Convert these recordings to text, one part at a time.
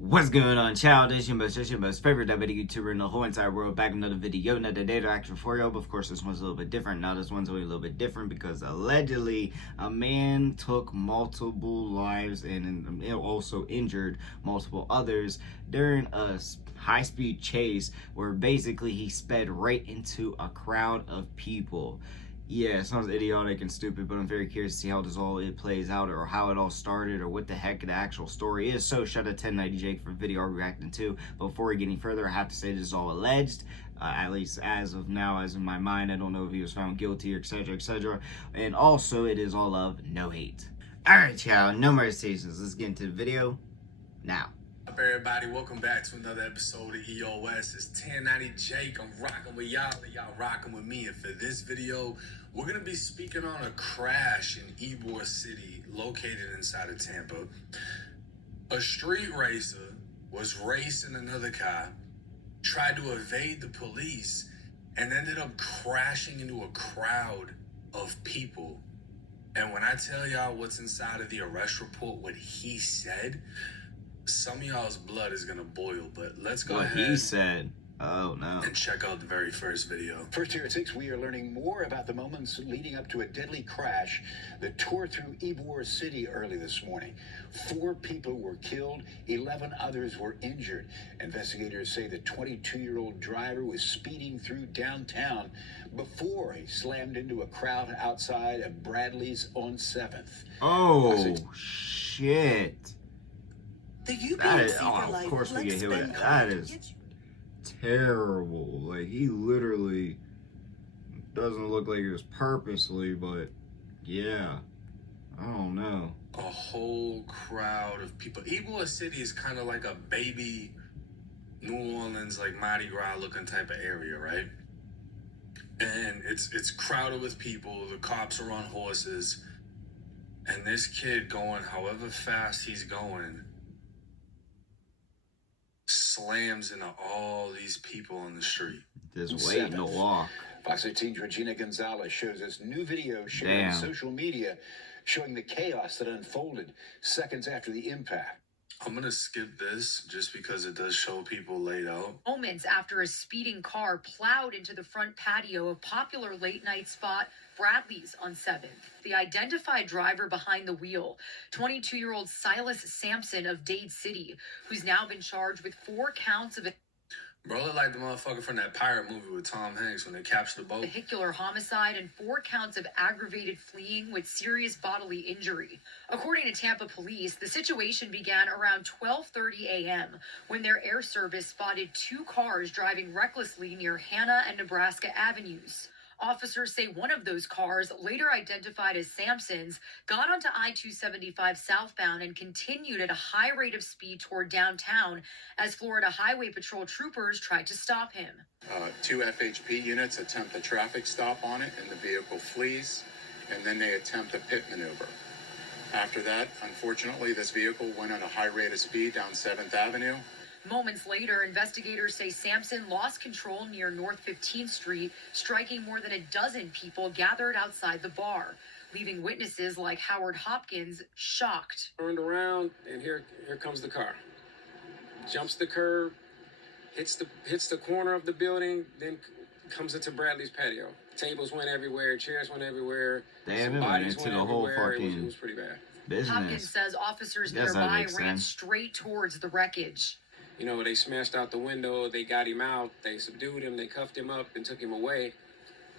What's going on, child? It's your most favorite Diabeto YouTuber in the whole entire world. Back with another video, another data action for you. But of course, this one's a little bit different. Now, this one's only a little bit different because allegedly a man took multiple lives and also injured multiple others during a high-speed chase where basically he sped right into a crowd of people. Yeah, it sounds idiotic and stupid, but I'm very curious to see how it plays out, or how it all started, or what the heck the actual story is. So shout out 1090Jake for the video I'm reacting to. But before we get any further, I have to say this is all alleged, at least as of now, as in my mind. I don't know if he was found guilty, or etc, etc. And also, it is all love, no hate. Alright, y'all, no more stations. Let's get into the video now. Up, everybody, welcome back to another episode of EOS. It's 1090 Jake. I'm rocking with y'all and y'all rocking with me. And for this video, we're gonna be speaking on a crash in Ybor City located inside of Tampa. A street racer was racing another car, tried to evade the police, and ended up crashing into a crowd of people. And when I tell y'all what's inside of the arrest report, what he said, some of y'all's blood is gonna boil, but let's go ahead. What he said. Oh no. And check out the very first video. First here at 6, we are learning more about the moments leading up to a deadly crash that tore through Ybor City early this morning. 4 people were killed, 11 others were injured. Investigators say the 22-year-old driver was speeding through downtown before he slammed into a crowd outside of Bradley's on 7th. Oh, shit. That is, of course we get hit with that. That is terrible. Like, he literally doesn't look like it was purposely, but yeah, I don't know. A whole crowd of people. Ybor City is kind of like a baby New Orleans, like Mardi Gras looking type of area, right? And it's crowded with people. The cops are on horses, and this kid going however fast he's going slams into all these people on the street. Just waiting to walk. Fox 18's Regina Gonzalez shows us new video shared on social media showing the chaos that unfolded seconds after the impact. I'm going to skip this just because it does show people laid out. Moments after a speeding car plowed into the front patio of popular late-night spot Bradley's on 7th. The identified driver behind the wheel, 22-year-old Silas Sampson of Dade City, who's now been charged with 4 counts of Bro, look like the motherfucker from that pirate movie with Tom Hanks when they captured the boat. vehicular homicide and 4 counts of aggravated fleeing with serious bodily injury. According to Tampa police, the situation began around 12:30 a.m. when their air service spotted 2 cars driving recklessly near Hannah and Nebraska Avenues. Officers say one of those cars, later identified as Sampson's, got onto I-275 southbound and continued at a high rate of speed toward downtown as Florida Highway Patrol troopers tried to stop him. 2 FHP units attempt a traffic stop on it, and the vehicle flees, and then they attempt a pit maneuver. After that, unfortunately, this vehicle went at a high rate of speed down 7th Avenue. Moments later, investigators say Sampson lost control near North 15th Street, striking more than a dozen people gathered outside the bar, leaving witnesses like Howard Hopkins shocked. Turned around, and here comes the car. Jumps the curb, hits the corner of the building, then comes into Bradley's patio. Tables went everywhere, chairs went everywhere. Damn, it went into the whole fucking it was pretty bad. business. Hopkins says officers nearby ran straight towards the wreckage. You know, they smashed out the window, they got him out, they subdued him, they cuffed him up and took him away.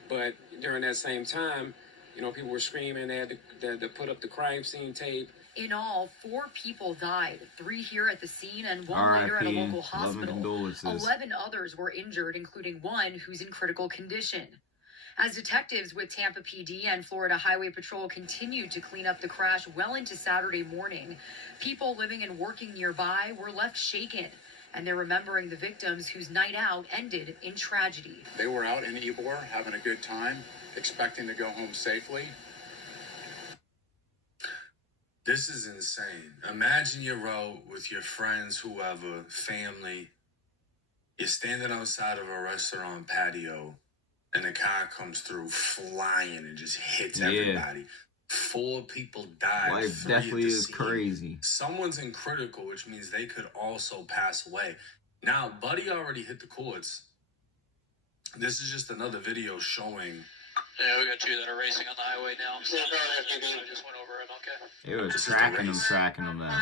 But during that same time, you know, people were screaming, they had to put up the crime scene tape. In all, 4 people died, 3 here at the scene and 1 later at a local hospital. 11 others were injured, including 1 who's in critical condition. As detectives with Tampa PD and Florida Highway Patrol continued to clean up the crash well into Saturday morning, people living and working nearby were left shaken, and they're remembering the victims whose night out ended in tragedy. They were out in Ybor having a good time, expecting to go home safely. This is insane. Imagine you're out with your friends, whoever, family. You're standing outside of a restaurant patio, and a car comes through flying and just hits everybody. 4 people died. Life 3 definitely at the is scene. crazy. Someone's in critical, which means they could also pass away. Now, Buddy already hit the courts. This is just another video showing. Yeah, we got 2 that are racing on the highway now. So I just went over it, okay. It was This is the tracking race. them now.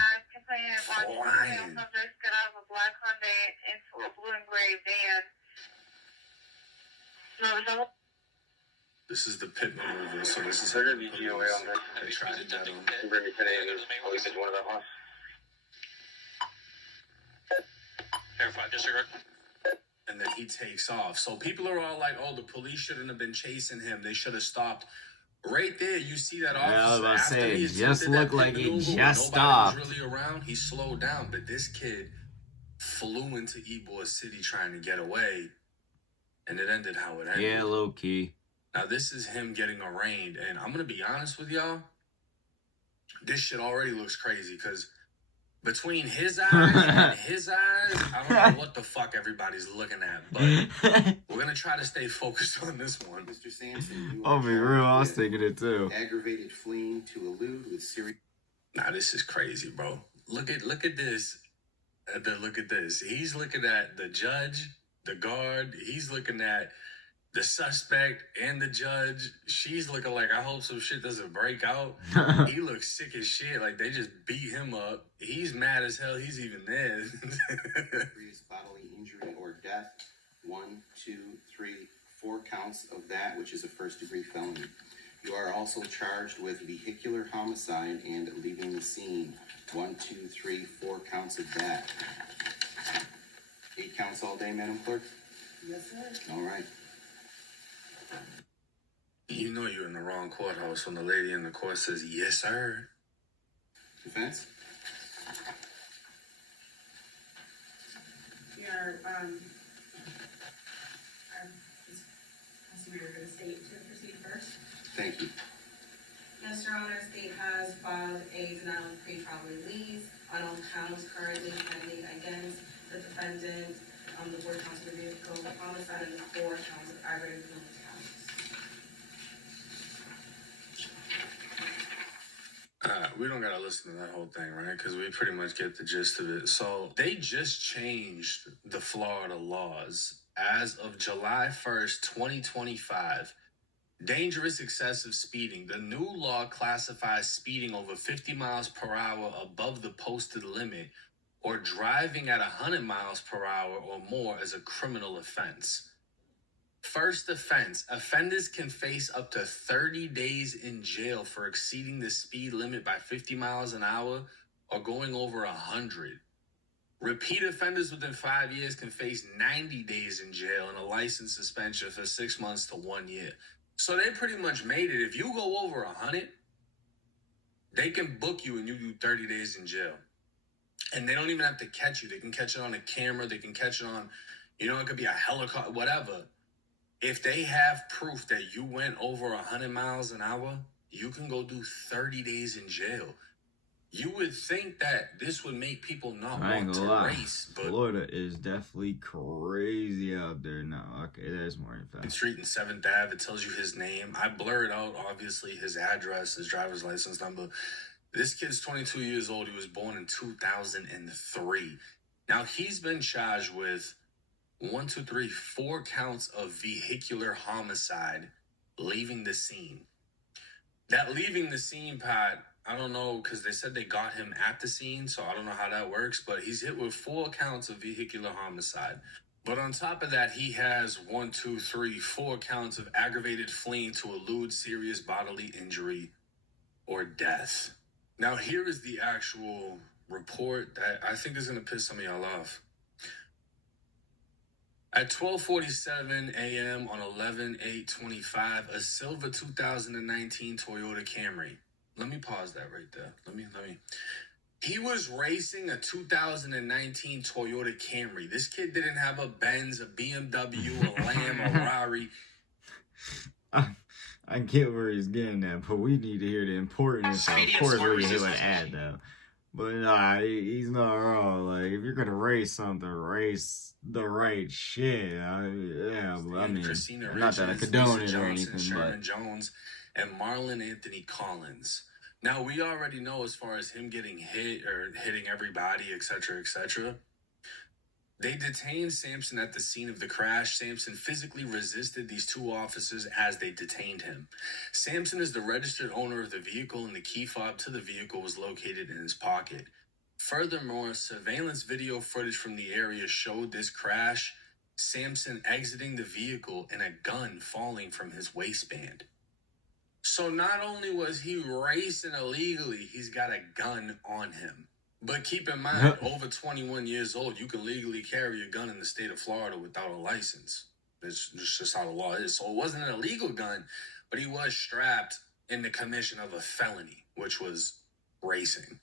Flying. Subjects got out of a black Hyundai into a blue and gray van. This is the pit maneuver, so this is how the police, they try to get him. Air 5, disregard. And then he takes off. So people are all like, oh, the police shouldn't have been chasing him. They should have stopped. Right there, you see that officer. Yeah, I was about to after say, he it just attempted that looked pit like he maneuver when just nobody was stopped. really around, he slowed down. But this kid flew into Ybor City trying to get away. And it ended how it ended. Yeah, low key. Now, this is him getting arraigned. And I'm going to be honest with y'all. This shit already looks crazy because between his eyes and his eyes, I don't know what the fuck everybody's looking at. But we're going to try to stay focused on this one. Mr. Sampson, you I'll are be real, I was charged thinking it too. with aggravated fleeing to elude with serious. Now, this is crazy, bro. Look at this. Look at this. He's looking at the judge, the guard. He's looking at the suspect and the judge. She's looking like, I hope some shit doesn't break out. He looks sick as shit. Like they just beat him up. He's mad as hell. He's even there. Serious bodily injury or death. 1, 2, 3, 4 counts of that, which is a first-degree felony. You are also charged with vehicular homicide and leaving the scene. 1, 2, 3, 4 counts of that. 8 counts all day, Madam Clerk? Yes, sir. All right. You know you're in the wrong courthouse when the lady in the court says, yes, sir. Defense? We are, we are going to state to proceed first. Thank you. Yes, Your Honor, state has filed a denial of pretrial release on all counts currently pending against the defendant, the 4 counts of vehicle homicide and the 4 counts of aggravated felony counts. We don't gotta listen to that whole thing, right? Because we pretty much get the gist of it. So they just changed the Florida laws as of July 1st, 2025. Dangerous excessive speeding. The new law classifies speeding over 50 miles per hour above the posted limit or driving at 100 miles per hour or more as a criminal offense. First offense, offenders can face up to 30 days in jail for exceeding the speed limit by 50 miles an hour or going over 100. Repeat offenders within 5 years can face 90 days in jail and a license suspension for 6 months to 1 year. So they pretty much made it. If you go over 100, they can book you and you do 30 days in jail. And they don't even have to catch you. They can catch it on a camera. They can catch it on, it could be a helicopter, whatever. If they have proof that you went over 100 miles an hour, you can go do 30 days in jail. You would think that this would make people not I ain't want gonna to lie. race, but Florida is definitely crazy out there now. Okay, there's more info. Street and 7th Ave, it tells you his name. I blurred out, obviously, his address, his driver's license number. This kid's 22 years old. He was born in 2003. Now, he's been charged with 4 counts of vehicular homicide, leaving the scene. That leaving the scene part, I don't know, because they said they got him at the scene, so I don't know how that works, but he's hit with 4 counts of vehicular homicide. But on top of that, he has 4 counts of aggravated fleeing to elude serious bodily injury or death. Now, here is the actual report that I think is going to piss some of y'all off. At 12:47 a.m. on 11/8/25, a silver 2019 Toyota Camry. Let me pause that right there. Let me. He was racing a 2019 Toyota Camry. This kid didn't have a Benz, a BMW, a Lamb, a Rari. I get where he's getting at, but we need to hear the importance. Of course, we're going to add, though. But nah, he's not wrong. Like, if you're gonna race something, race the right shit. Yeah, but I mean, Christina not that I Richards, condone Lisa it or Johnson, anything, Sherman but Jones, and Marlon Anthony Collins. Now, we already know as far as him getting hit or hitting everybody, etc., etc. They detained Sampson at the scene of the crash. Sampson physically resisted these two officers as they detained him. Sampson is the registered owner of the vehicle, and the key fob to the vehicle was located in his pocket. Furthermore, surveillance video footage from the area showed this crash, Sampson exiting the vehicle and a gun falling from his waistband. So not only was he racing illegally, he's got a gun on him. But keep in mind, over 21 years old, you can legally carry a gun in the state of Florida without a license. It's just how the law is. So it wasn't an illegal gun, but he was strapped in the commission of a felony, which was racing.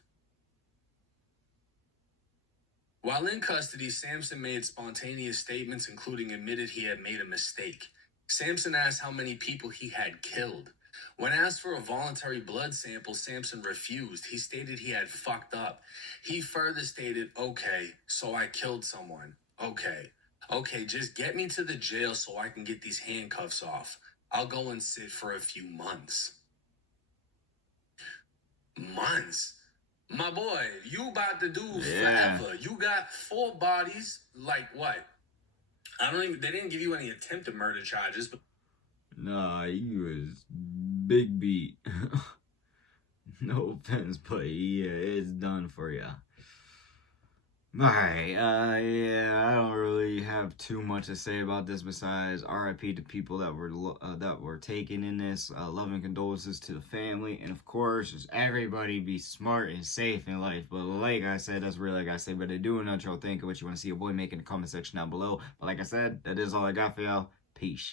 While in custody, Sampson made spontaneous statements, including admitted he had made a mistake. Sampson asked how many people he had killed. When asked for a voluntary blood sample, Sampson refused. He stated he had fucked up. He further stated, okay, so I killed someone. Okay, just get me to the jail so I can get these handcuffs off. I'll go and sit for a few months. Months? My boy, you about to do forever. You got 4 bodies, like what? They didn't give you any attempted murder charges, but nah, he was big beat. No offense, but yeah, it's done for ya. Alright, yeah, I don't really have too much to say about this besides RIP to people that were taken in this, loving condolences to the family, and of course, just everybody be smart and safe in life. But like I said, that's really like I say, but I do an outro. Think of what you want to see your boy make in the comment section down below. But like I said, that is all I got for y'all. Peace.